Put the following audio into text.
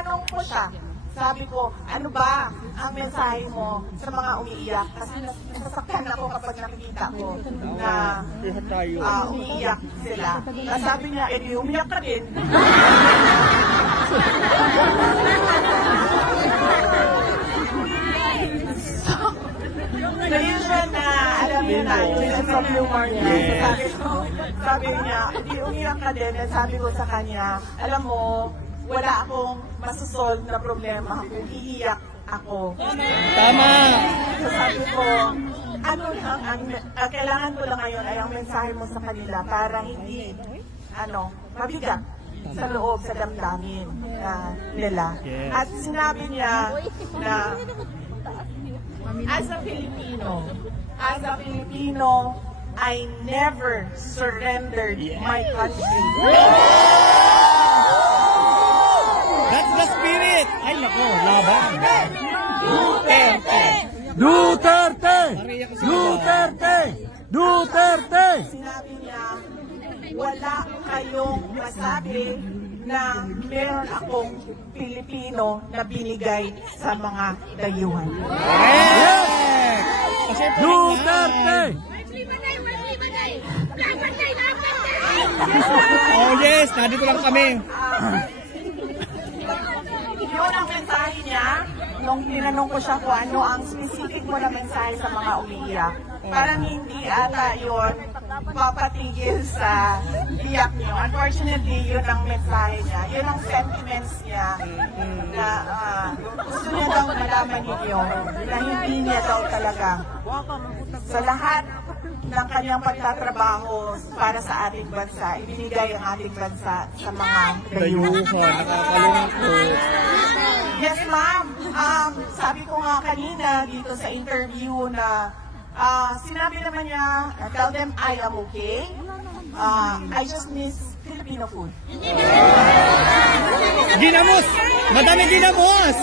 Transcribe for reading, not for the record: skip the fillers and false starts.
tinanong ko siya. Sabi ko, ano ba ang mensahe mo sa mga umiiyak? Kasi nasasaktan ako kapag nakikita ko na umiiyak sila. Sabi niya, umiyak ka din. So yun siya na, alam niyo na, yung sense of humor niya. Sabi niya, umiyak ka din. And sabi ko sa kanya, alam mo, wala akong masusolve na problema kung iiyak ako. Tama! So sabi ko, ano lang, kailangan ko lang ngayon ay ang mensahe mo sa kanila para hindi, mabigat sa loob, sa damdamin nila. At sinabi niya na, as a Filipino, I never surrendered my country. That's the spirit! Ay, nako, laban! Duterte! Duterte! Duterte! Duterte! Sinabi niya, wala kayong masabi na meron akong Pilipino na binigay sa mga dayuhan. Yes! Duterte! Oh yes, nandito lang kami. Yun ang mensahe niya nung tinanong ko siya kung ano ang specific mo na mensahe sa mga umiiyak. Parang hindi ata yun papatigil sa iyak niyo. Unfortunately, yun ang mensahe niya. Yun ang sentiments niya na gusto niya daw malaman ninyo na hindi niya daw talaga sa lahat ng kanyang pagtatrabaho para sa ating bansa, ibinigay ang ating bansa sa mga dayuhan. Nakakalungkot. Yes, ma'am. Sabi ko nga kanina dito sa interview na sinabi naman niya, tell them I am okay. I just miss Filipino food. Ginamos! Madami ginamos!